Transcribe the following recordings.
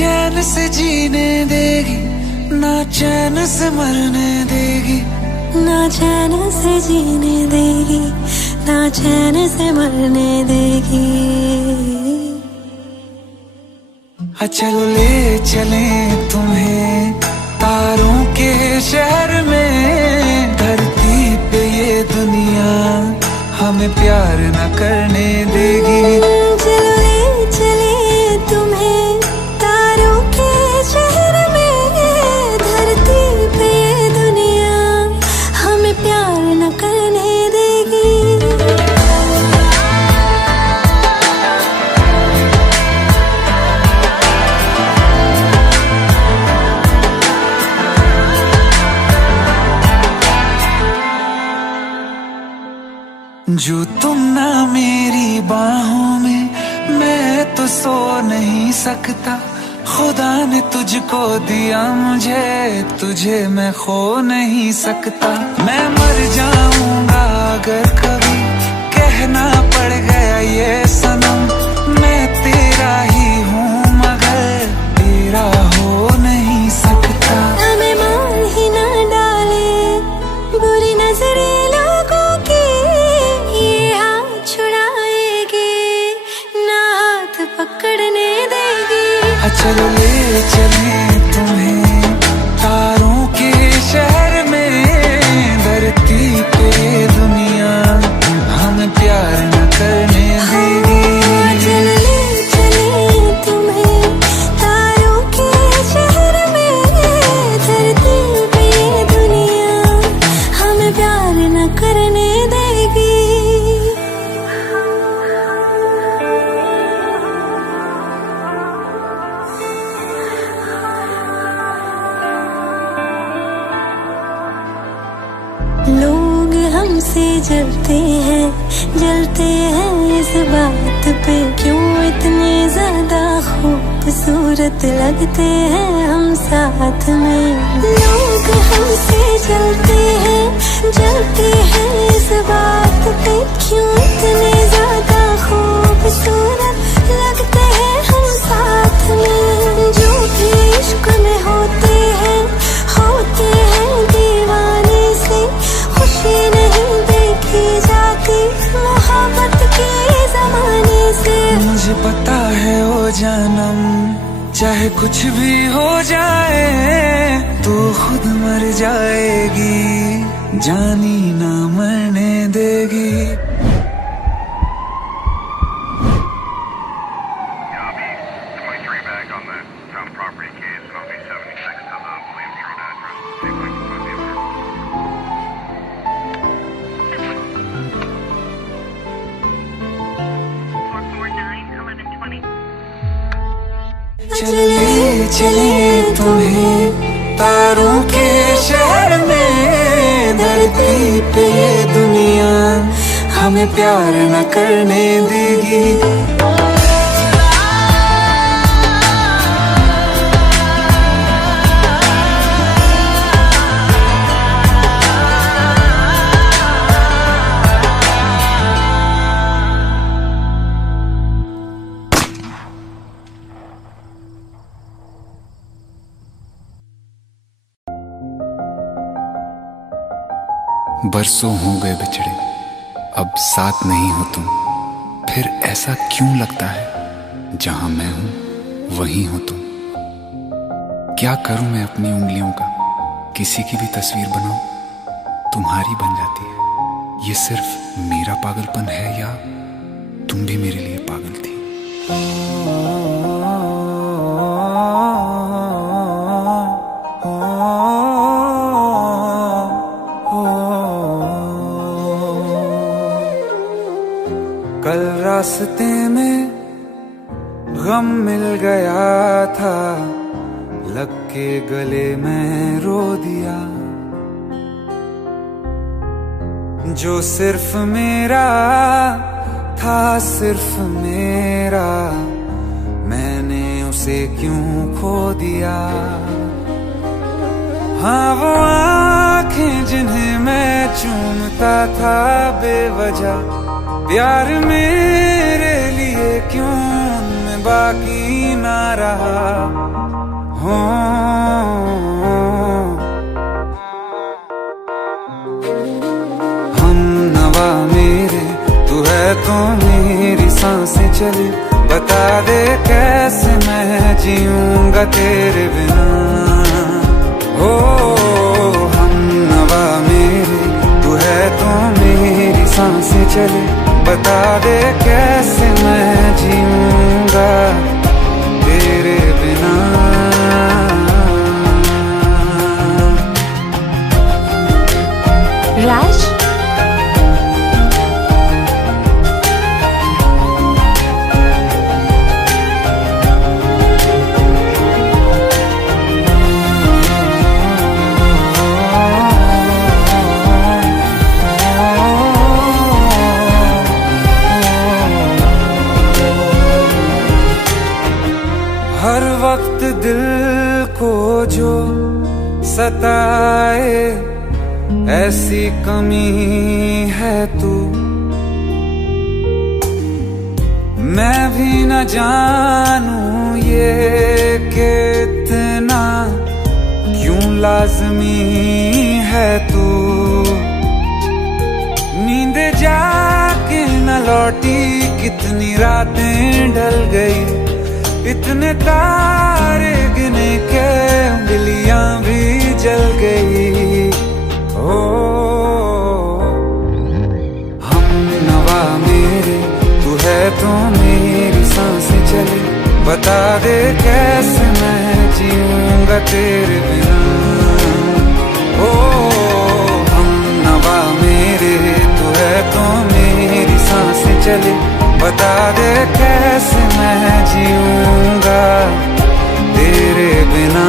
चैन से जीने देगी, ना चैन से मरने देगी, ना चैन से जीने देगी, ना चैन से मरने देगी। चलो ले चले तुम्हें तारों के शहर में, धरती पे ये दुनिया हमें प्यार न करने देगी। चलो ले चले तुम्हें तारों के शहर में, धरती पे ये दुनिया हमें प्यार न करने देगी। जो तुम ना मेरी बाहों में, मैं तो सो नहीं सकता। खुदा ने तुझको दिया मुझे, तुझे मैं खो नहीं सकता। मैं मर जाऊंगा अगर कभी कहना पड़ गया ये सनम, मैं तेरा ही हूँ मगर तेरा हो नहीं सकता। हमें मार ही ना डाले बुरी नजरे लोगों की, ये हाथ छुड़ाएगी ना हाथ पकड़ने देगी। चलो ले चले तुम्हें तारों के शहर में, धरती पे दुनिया हमें प्यार न करने देगी। चलो ले चले तुम्हें तारों के शहर में, धरती पे दुनिया हमें प्यार न करने देगी। लोग हमसे जलते हैं इस बात पे, क्यों इतने ज्यादा खूबसूरत लगते हैं हम साथ में। लोग हमसे जलते हैं इस बात पे, क्यों इतने ज्यादा खूबसूरत लगते हैं हम साथ में। जो भी इश्क में होते हैं दीवाने से, खुशी नहीं देखी जाती मोहब्बत के जमाने से। मुझे पता है ओ जानम, चाहे कुछ भी हो जाए तू खुद मर जाएगी, जानी ना मरने देगी। चले चले तुम्हें तारों के शहर में, धरती पे ये दुनिया हमें प्यार न करने देगी। बरसों हो गए बिछड़े, अब साथ नहीं हो तुम, फिर ऐसा क्यों लगता है जहां मैं हूं वहीं हो तुम। क्या करूं मैं अपनी उंगलियों का, किसी की भी तस्वीर बनाऊं तुम्हारी बन जाती है। ये सिर्फ मेरा पागलपन है या तुम भी मेरे लिए पागल थी। कल रास्ते में गम मिल गया था, लग के गले में रो दिया। जो सिर्फ मेरा था, सिर्फ मेरा, मैंने उसे क्यों खो दिया। हाँ वो आँखें जिन्हें मैं चूमता था बेवजह, प्यार मेरे लिए क्यों उनमें बाकी ना रहा हो। हम नवा मेरे तू है तो मेरी सांसें चले, बता दे कैसे मैं जीऊंगा तेरे बिना। हो हम नवा मेरे तू है तो मेरी सांसें चले, बता दे कैसे मैं जीऊंगा तेरे बिना। राज, हर वक्त दिल को जो सताए ऐसी कमी है तू, मैं भी न जानूं ये कि इतना क्यों लाज़मी है तू। नींद जाके न लौटी कितनी रातें ढल गई, इतने तारे गिने के उंगलियां भी जल गई। ओ हम नवा मेरे तू है तो मेरी सांसें चले, बता दे कैसे मैं जीऊंगा तेरे बिना। ओ हम नवा मेरे तू है तो मेरी सांसें चले, बता दे कैसे मैं जीऊंगा तेरे बिना।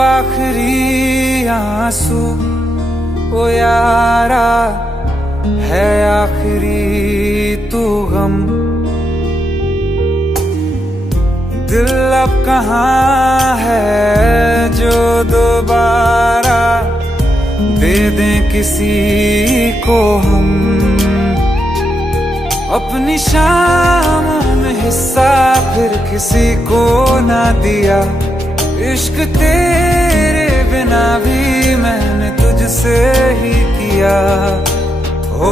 आखिरी आंसू ओ यारा है, आखिरी तू गम। दिल अब कहाँ है जो दोबारा दे दें किसी को हम। अपनी शामों में हिस्सा फिर किसी को ना दिया, इश्क तेरे बिना भी मैंने तुझसे ही किया। हो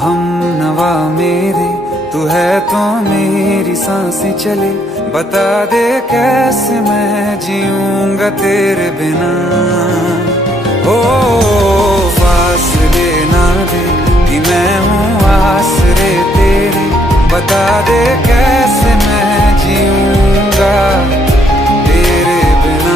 हम नवा मेरे तू है तो मेरी सांसें चले, बता दे कैसे मैं जीऊंगा तेरे बिना। हो फासले ना दे कि मैं हूँ आसरे तेरे, बता दे कैसे मैं जीऊंगा तेरे बिना।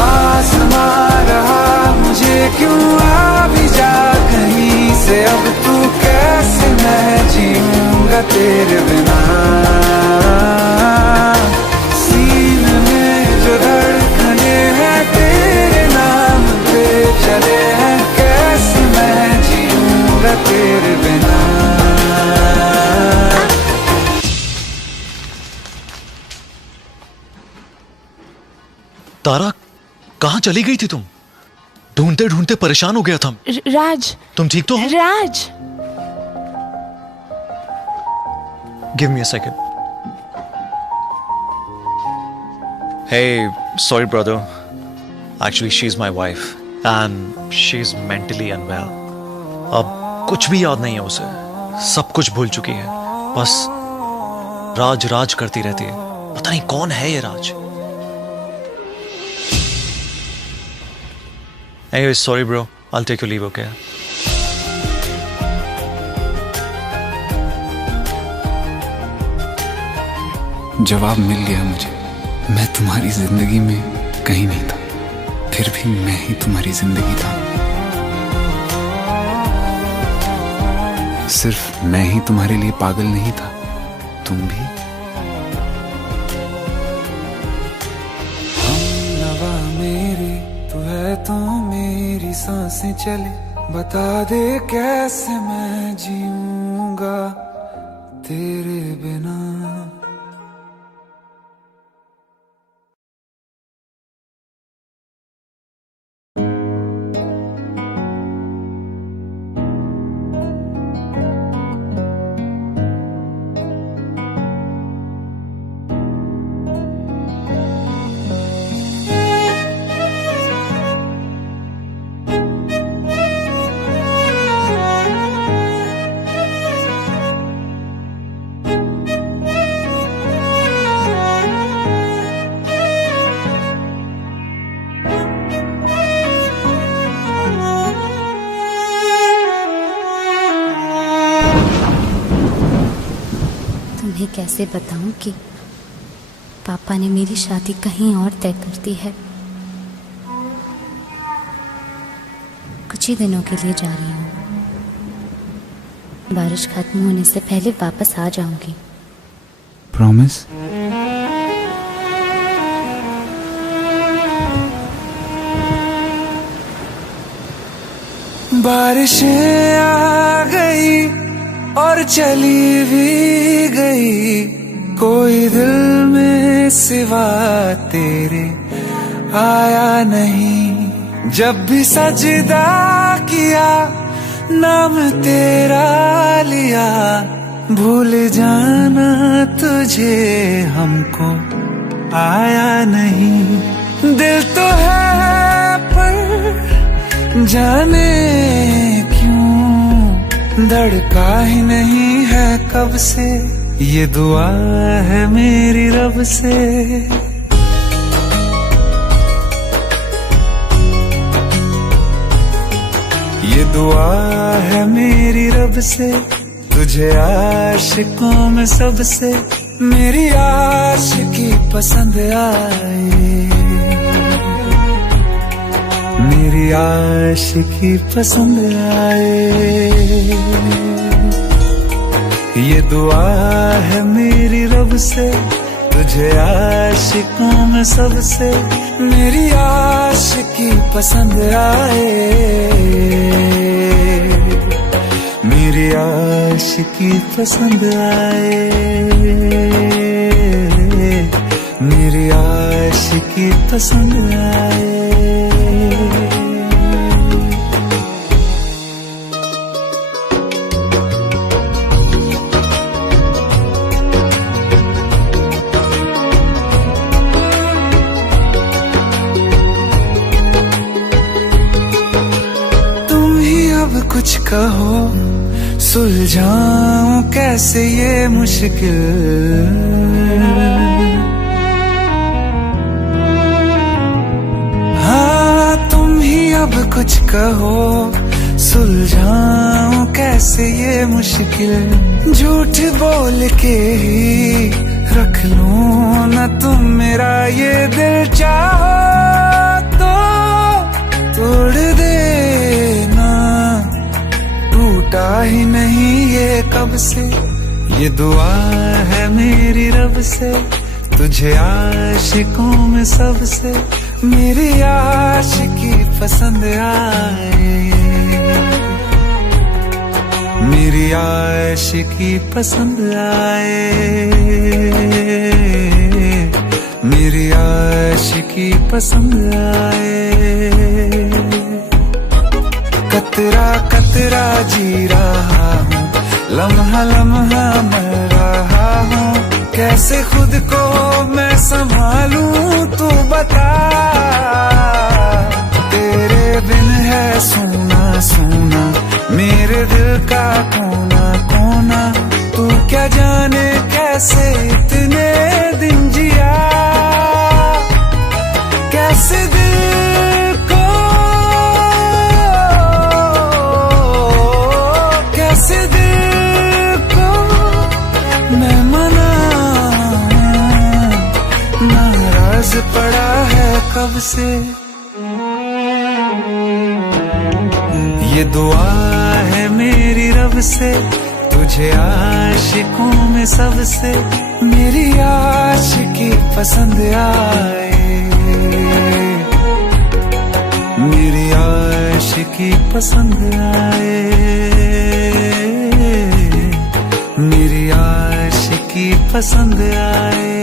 आसमां रहा मुझे क्यों आ भी जा कहीं से, अब तू कैसे मैं जीऊंगा तेरे बिना। सीने में जो धड़कने हैं तेरे नाम पे चले हैं, कैसे मैं जीऊंगा तेरे बिना। तारा, कहाँ चली गई थी तुम? ढूंढते ढूंढते परेशान हो गया था। राज, तुम ठीक तो हो? राज, Give me a second. Hey, sorry brother. Actually, she's my wife and she's mentally unwell. अब कुछ भी याद नहीं है उसे, सब कुछ भूल चुकी है, बस राज राज करती रहती है। पता नहीं कौन है ये राज। Anyway, sorry bro, I'll take your leave, okay? जवाब मिल गया मुझे। मैं तुम्हारी जिंदगी में कहीं नहीं था, फिर भी मैं ही तुम्हारी जिंदगी था। सिर्फ मैं ही तुम्हारे लिए पागल नहीं था, तुम भी। हमनवा मेरी तू है तो मेरी सांसें चले, बता दे कैसे मैं जीऊंगा तेरे बिना। तुम्हें कैसे बताऊं कि पापा ने मेरी शादी कहीं और तय कर दी है। कुछ ही दिनों के लिए जा रही हूँ, बारिश खत्म होने से पहले वापस आ जाऊंगी। प्रॉमिस? बारिशें आ गई और चली भी गई, कोई दिल में सिवा तेरे आया नहीं। जब भी सजदा किया नाम तेरा लिया, भूल जाना तुझे हमको आया नहीं। दिल तो है पर जाने क्यों धड़का ही नहीं है कब से, ये दुआ है मेरी रब से। ये दुआ है मेरी रब से, तुझे आशिकों में सबसे मेरी आशिकी पसंद आए, मेरी आशिकी पसंद आए। ये दुआ है मेरी रब से, तुझे आशिकों में सबसे मेरी आशिकी पसंद आए, मेरी आशिकी पसंद आए, मेरी आशिकी पसंद आए। कुछ कहो सुलझाऊं कैसे ये मुश्किल, हाँ तुम ही अब कुछ कहो सुलझाऊं कैसे ये मुश्किल। झूठ बोल के ही रख लूं ना तुम मेरा ये दिल, चाहो तो तोड़ देना, टूटा ही नहीं ये कब से। ये दुआ है मेरी रब से, तुझे आशिकों में सबसे मेरी आशिकी पसंद आए, मेरी आशिकी पसंद आए, मेरी आशिकी पसंद आए। कतरा कतरा जी रहा हूँ, लम्हा लम्हा मर रहा हूँ, कैसे खुद को मैं संभालूं तू बता। तेरे बिन है सोना सोना मेरे दिल का कोना कोना, तू क्या जाने कैसे इतने दिन जिया, कैसे दिल को कैसे दिल को मैं मनाऊं, कब से, ये दुआ है मेरी रब से, तुझे आशिकों में सबसे मेरी आशिकी पसंद आए, मेरी आशिकी पसंद आए, मेरी आशिकी पसंद आए,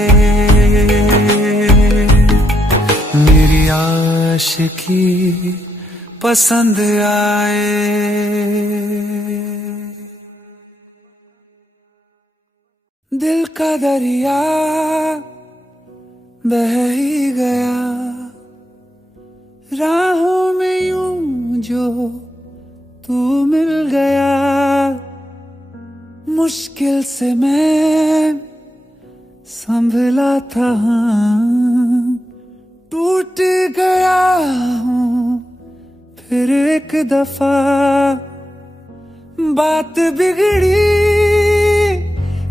मेरी आशिकी पसंद आए। दिल का दरिया बह ही गया, राहों में यूं जो तू मिल गया, मुश्किल से मैं संभला था, टूट गया हूँ फिर एक दफा, बात बिगड़ी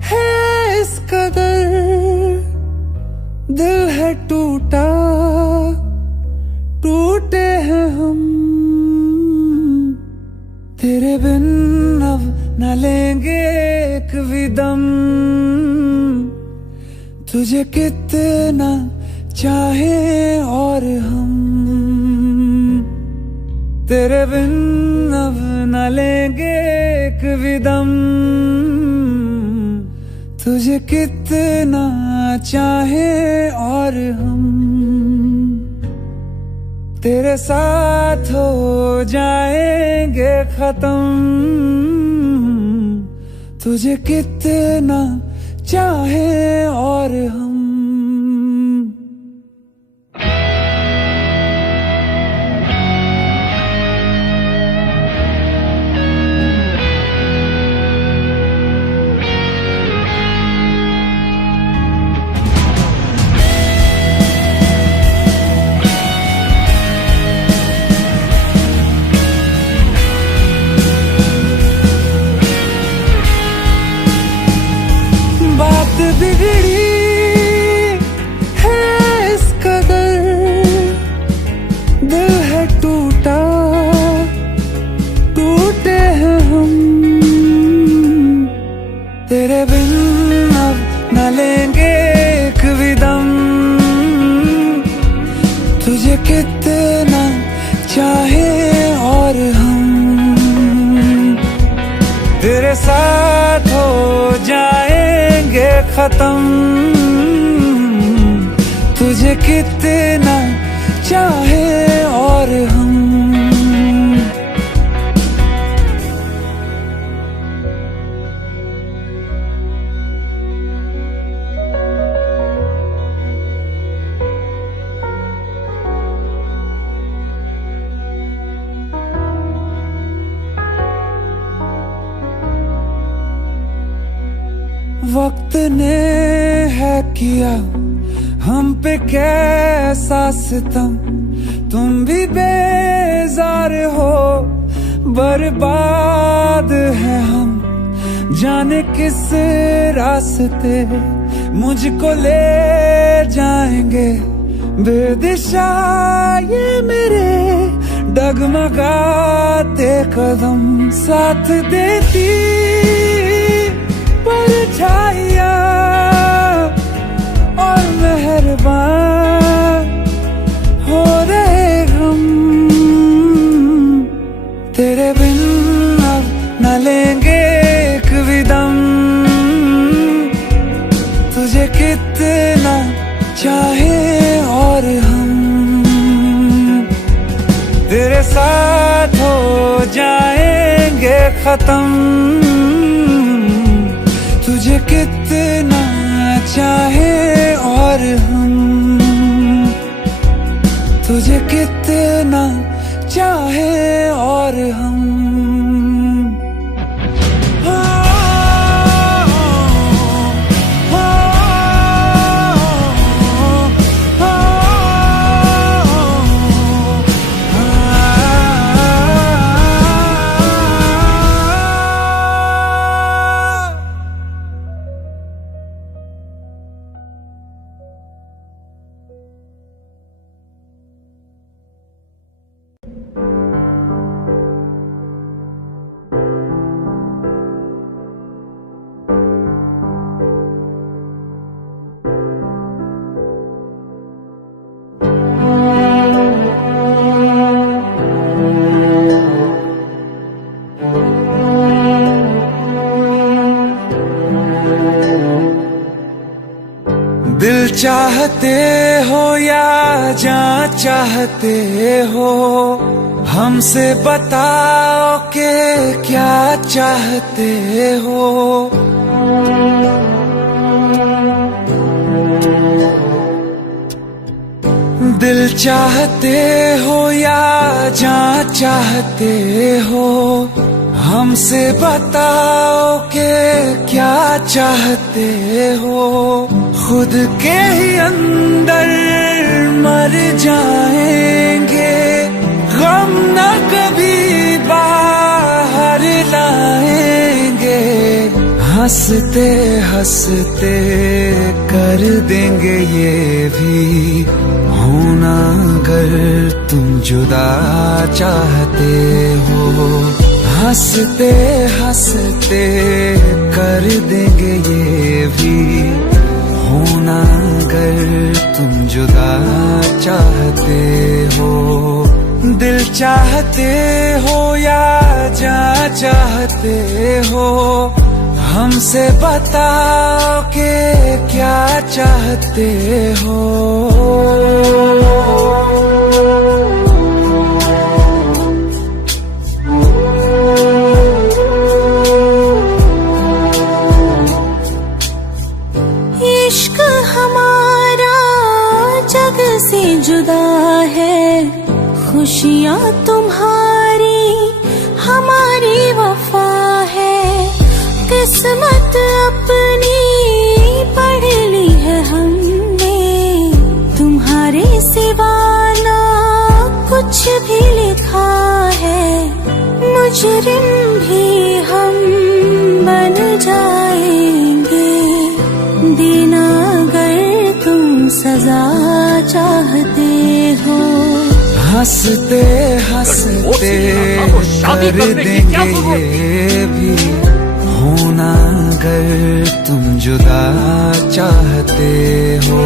है इस कदर, दिल है टूटा, टूटे हैं हम, तेरे बिन अब न लेंगे एक भी दम, तुझे कितना चाहे और हम, तेरे बिन अब न लेंगे एक भी दम, तुझे कितना चाहे और हम, तेरे साथ हो जाएंगे खत्म, तुझे कितना चाहे और हम। बिगड़ी है इस कदर, दिल है टूटा, टूटे हैं हम, तेरे बिन अब न लेंगे एक भी दम, तुझे कितना चाहे और हम, तेरे साथ हो जाएंगे खत्म, तुझे कितना चाहे और हम। वक्त ने है किया हम पे कैसा सितम, तुम भी बेजार हो, बर्बाद है हम, जाने किस रास्ते मुझको ले जाएंगे, बेदिशा ये मेरे डगमगाते कदम, साथ देती परछाइयाँ और मेहरबान हो रहे हम, तेरे बिन अब न लेंगे एक भी दम, तुझे कितना चाहे और हम, तेरे साथ हो जाएंगे खत्म, तुझे कितना चाहे और हम, तुझे कितना चाहे और हम। चाहते हो या जान चाहते हो, हमसे बताओ कि क्या चाहते हो। दिल चाहते हो या जान चाहते हो, हमसे बताओ कि क्या चाहते हो। खुद के ही अंदर मर जाएंगे, गम न कभी बाहर लाएंगे। हंसते हंसते कर देंगे ये भी होना अगर तुम जुदा चाहते हो। हंसते हंसते कर देंगे ये भी होना अगर तुम जुदा चाहते हो। दिल चाहते हो या जान चाहते हो, हमसे बताओ कि क्या चाहते हो। इश्क हमारा जग से जुदा है, खुशियाँ तुम्हारी हमारी वफा है। किस्मत अपनी पढ़ ली है हमने, तुम्हारे सिवा ना कुछ भी लिखा है। मुजरिम भी हम बन जाएंगे, देना अगर तुम सजा चाहते हो। हंसते हंसते कर देंगे ये भी होना अगर तुम जुदा चाहते हो।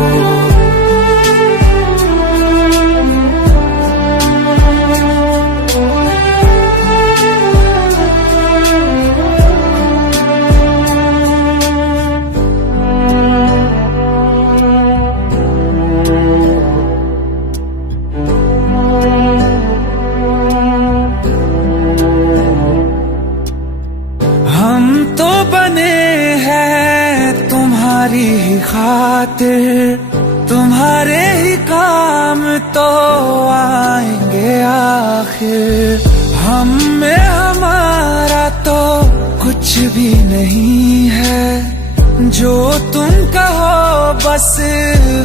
तुम्हारी ही खातिर तुम्हारे ही काम तो आएंगे आखिर। हम में हमारा तो कुछ भी नहीं है, जो तुम कहो बस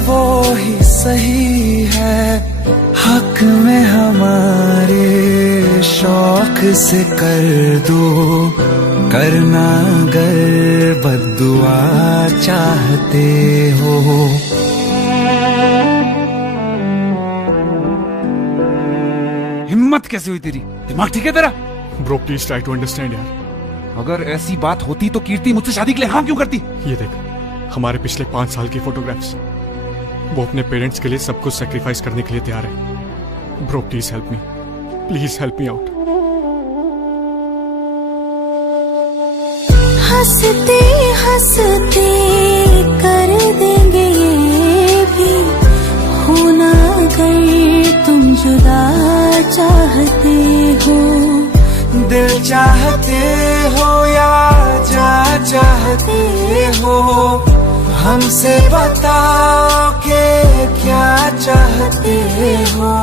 वो ही सही है। हक में हमारे शौक से कर दो, करना अगर बद्दुआ चाहते हो। हिम्मत कैसे हुई तेरी? दिमाग ठीक है तेरा? Bro please try to understand यार। अगर ऐसी बात होती तो कीर्ति मुझसे शादी के लिए हाँ क्यों करती? ये देख, हमारे पिछले 5 साल की फोटोग्राफ्स, वो अपने पेरेंट्स के लिए सब कुछ सेक्रीफाइस करने के लिए तैयार है। Bro please help me, please help me out. हंसते हंसते कर देंगे ये भी होना अगर तुम जुदा चाहते हो। दिल चाहते हो या जान चाहते हो, हमसे बताओ कि क्या चाहते हो।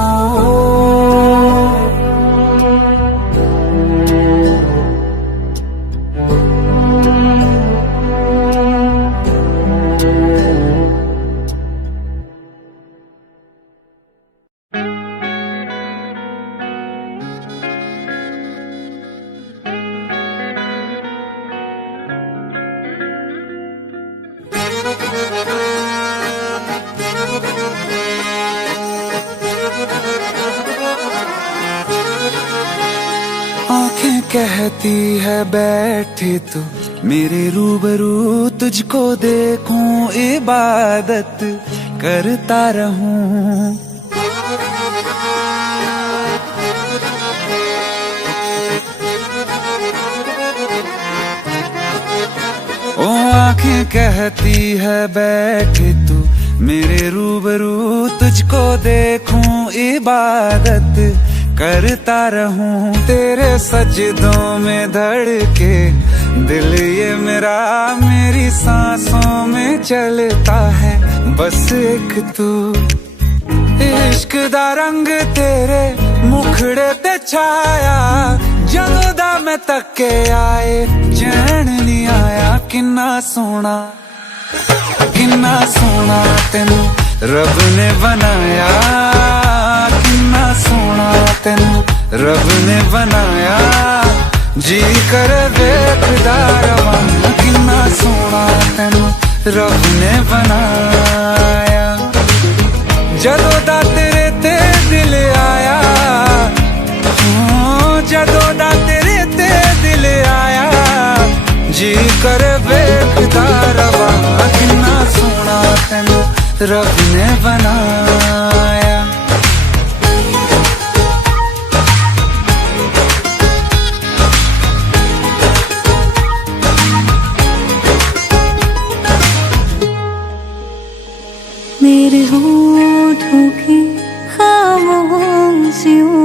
आंखें कहती है बैठे तो मेरे रूबरू तुझको देखूं, इबादत करता रहूं। ओ आंखें कहती है बैठे तू मेरे रूबरू तुझको देखूं, इबादत करता रहूं तेरे सजदों में धड़के दिल ये मेरा, मेरी सांसों में चलता है बस एक तू। इश्क दा रंग तेरे मुखड़े ते छाया, जदों दा मैं तके आए चैन नहीं आया। किन्ना सोना तेनू रब ने बनाया, किन्ना सोना तेनू रब ने बनाया। जी कर वेखदा रवां, किन्ना सोना तेनू रब ने बनाया। जदों दा तेरे ते दिल आया, जदों दा तेरे ते दिल आया, जी कर वेखदा रवां, किन्ना सोना तेनू रब ने बनाया। मेरे होठों की खामोशियों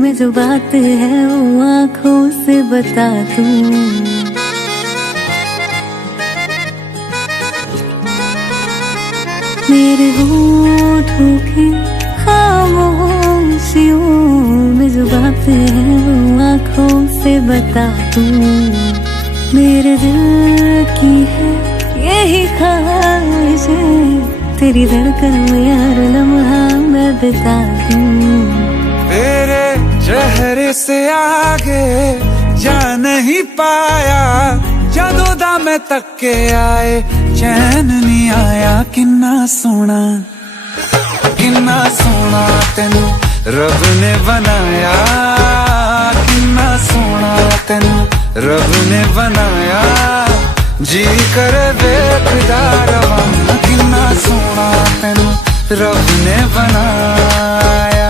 में जो बात है वो आँखों से बता दूं। मेरे होठों की खामोशियों में जो बात है वो आँखों से बता दूं। मेरे दिल की है यही ख्वाहिश है, तेरी धड़कन में हर लम्हा मैं बिता दूं। तेरे चेहरे से आगे जा नहीं पाया, जदों दा मैं तके आए चैन नहीं आया। किन्ना सोना तेनू रब ने बनाया, किन्ना सोना तेनू रब ने बनाया। जी कर वेखदा रवां, किन्ना सोना तेनू रब ने बनाया।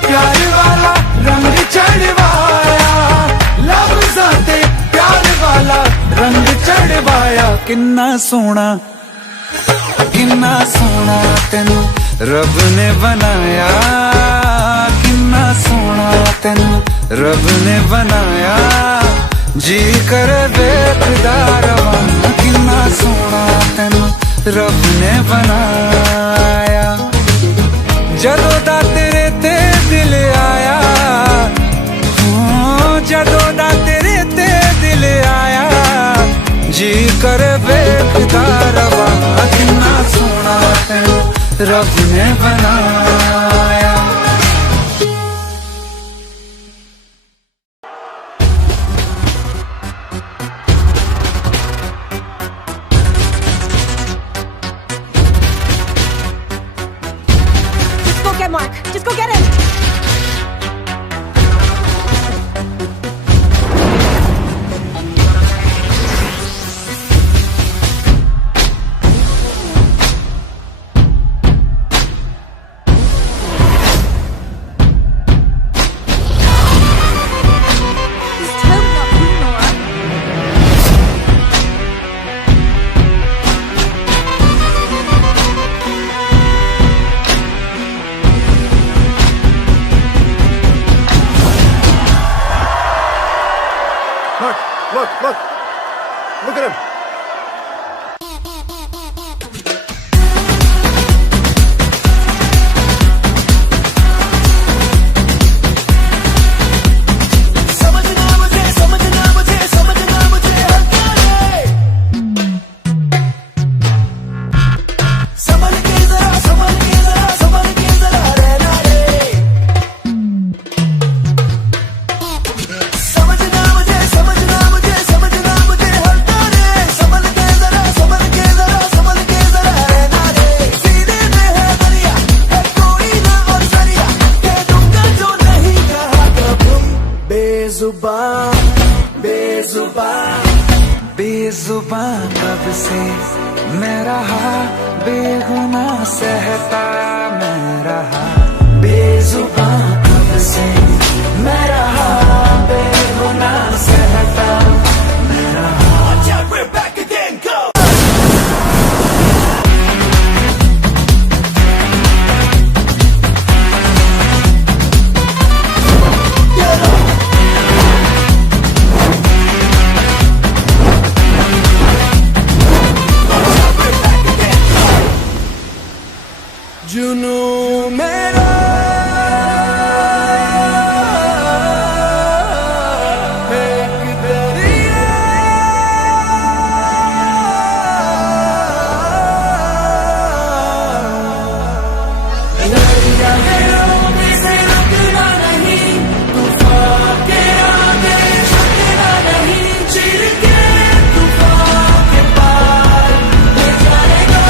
प्यार वाला रंग चढ़वाया, लफ्ज़ां प्यार वाला रंग चढ़वाया। किन्ना सोना तेनू रब ने बनाया, किन्ना सोना तेनू रब ने बनाया। जी कर वेखदा रवां, किन्ना सोना तेनू रब ने बनाया। जदों दा तेरे ते दिल आया, जदों दा तेरे ते दिल आया, जी कर वेखदा रवां, किन्ना सोना तेनू रब ने बनाया। Mark, just go get him! Look at him. Bezubaan कब से मैं रहा, बेगुनाह सहता मैं रहा। बेजुबां कब से मैं रहा, बेगुनाह सहता मैं रहा। जुनून मेरा एक दरिया, दरिया के रोने से रुकना नहीं, तूफान के आगे झुकना नहीं, चीर के तूफान के पार ले जाएगा।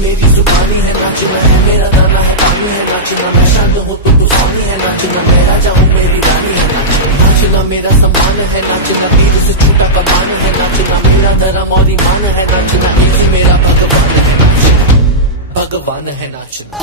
मेरी जुबानी है नाचना, है मेरा गाना है पानी है नाचना, मैं शांत हूँ तो तूफानी है नाचना, मैं राजा हूँ मेरी रानी है नाचना, मेरा सम्मान है नाचना, तीर से छूटा कमान है नाचना, मेरा धर्म और ईमान है नाचना, यही मेरा भगवान है नाचना, भगवान है नाचना।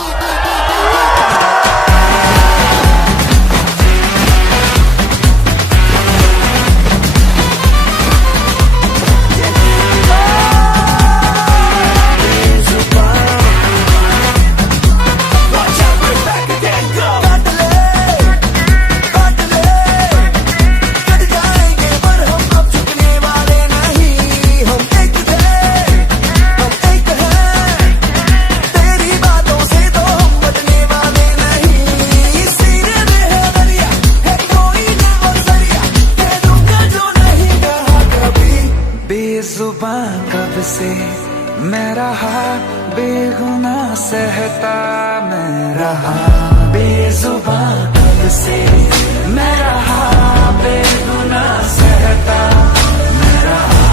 बेजुबां कब से मैं रहा, बेगुनाह सहता मैं रहा। बेजुबां कब से मैं रहा, बेगुनाह सहता मैं रहा।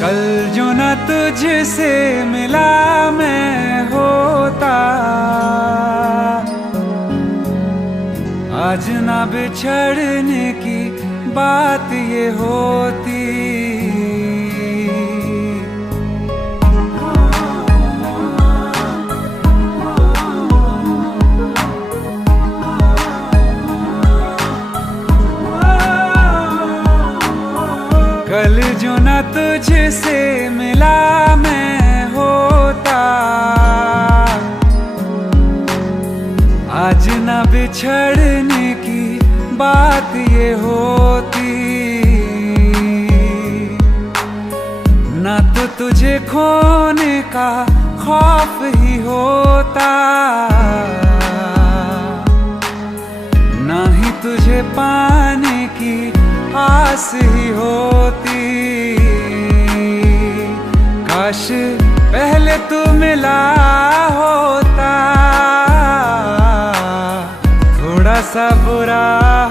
कल जो न तुझसे मिला मैं होता, आज ना बिछड़ने की बात ये होती। कल जो न तुझसे मिला मैं होता, आज न बिछड़ने की बात ये होती। न तो तुझे खोने का खौफ ही होता, ना ही तुझे पाने की आस ही होती। काश पहले तू मिला होता, थोड़ा सा बुरा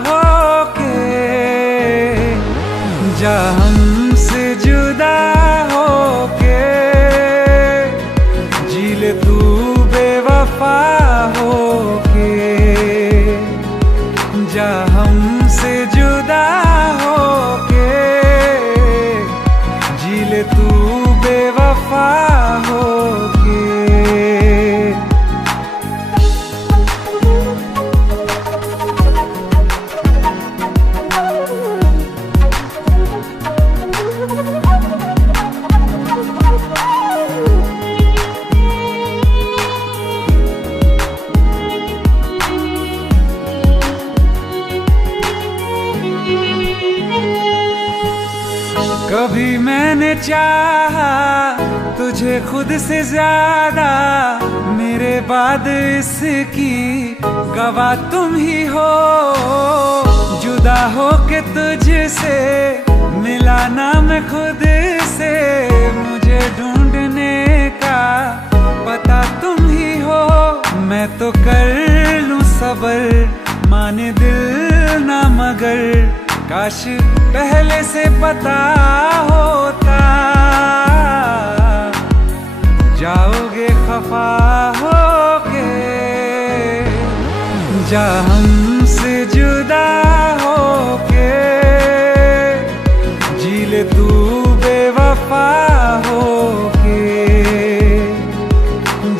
होके जा हमसे जुदा होके, जी ले तू बेवफा हो कभी मैंने चाहा तुझे खुद से ज्यादा, मेरे बाद इसकी गवाह तुम ही हो। जुदा हो के तुझसे मिला ना मैं खुद से, मुझे ढूंढने का पता तुम ही हो। मैं तो कर लूं सबर, माने दिल ना मगर, काश पहले से पता होता। जाओगे खफा होके, जा हमसे जुदा होके, जी ले तू बेवफा होके।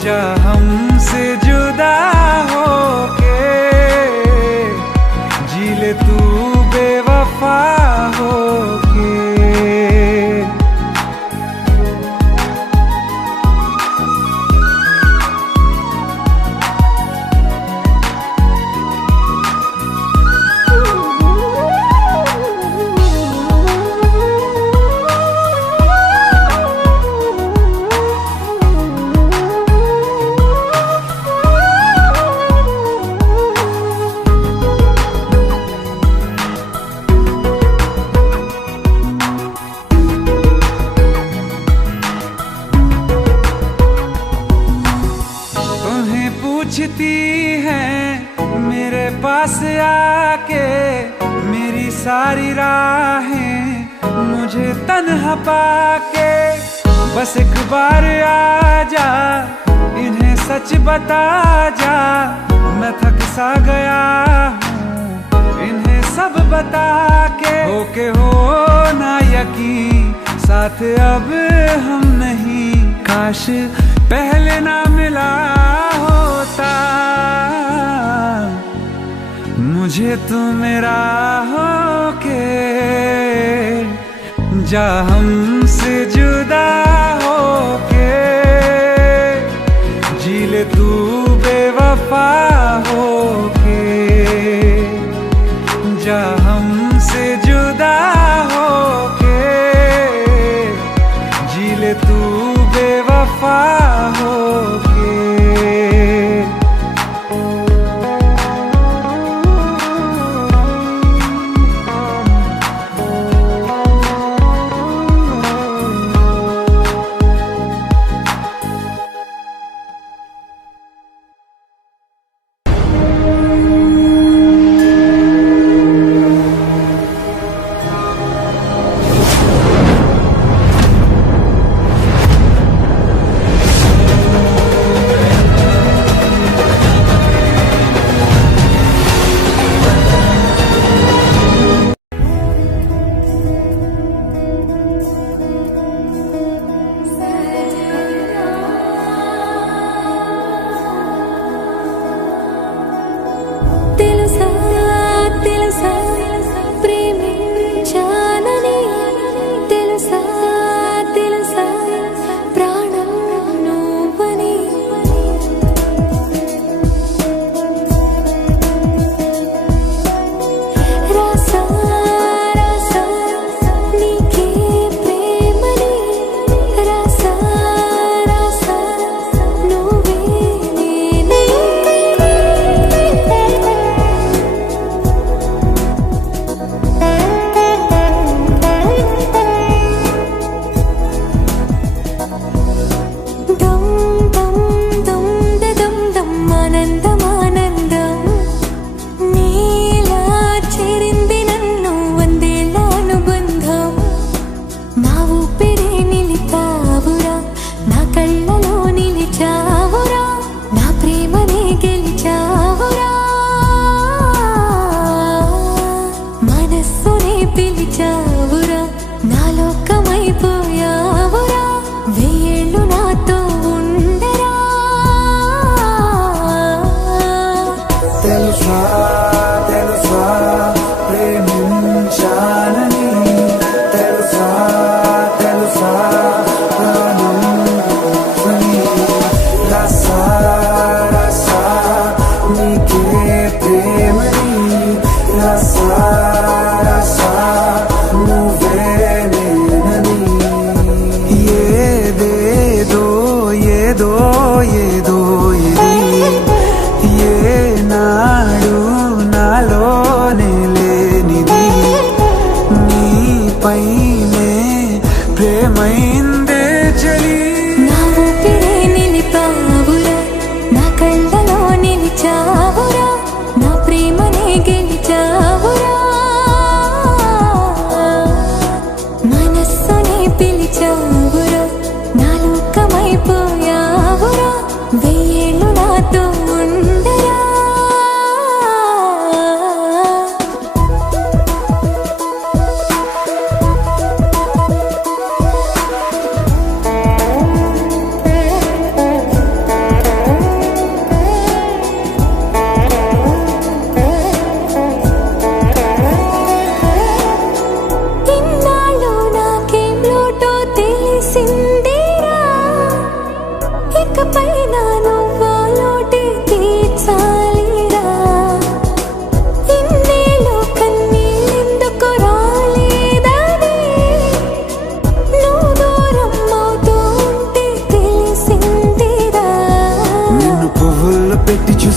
जा हमसे जुदा होके, जी ले तू बेवफा होके। पूछती हैं मेरे पास आके, मेरी सारी राहें मुझे तन्हा पाके। बस एक बार आ जा, इन्हें सच बता जा, मैं थक सा गया हूँ इन्हें सब बता के। होके हो ना यकीन, साथ अब हम नहीं, काश पहले ना मिला होता। मुझे तू मेरा होके, जा हमसे जुदा होके, जी ले तू बेवफा होके। जा हमसे जुदा होके, जी ले तू बेवफा होके।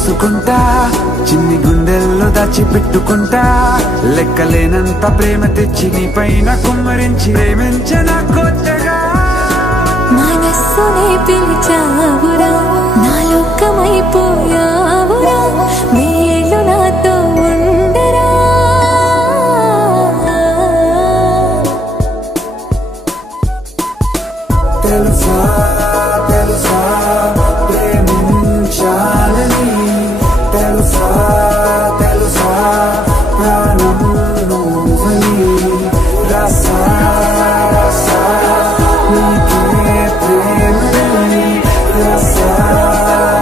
చూసుకుంటా, చిన్ని గుండెల్లో దాచిపెట్టుకుంటా. లెక్కలేనంత ప్రేమ తెచ్చి నీ పైన కుమ్మరించి ప్రేమించిన కొత్తగా. మనస్సునే పిలిచావురా, నా లోకమైపోయావురా, వేళ్ళు నాతో ఉండరా. తెలుసా తెలుసా ప్రేమించాలని, తెలుసా తెలుసా ప్రాణం నువ్వని. రసా రసా నీకే ప్రేమని, రసా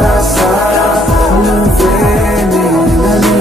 రసా నువ్వే నేనని.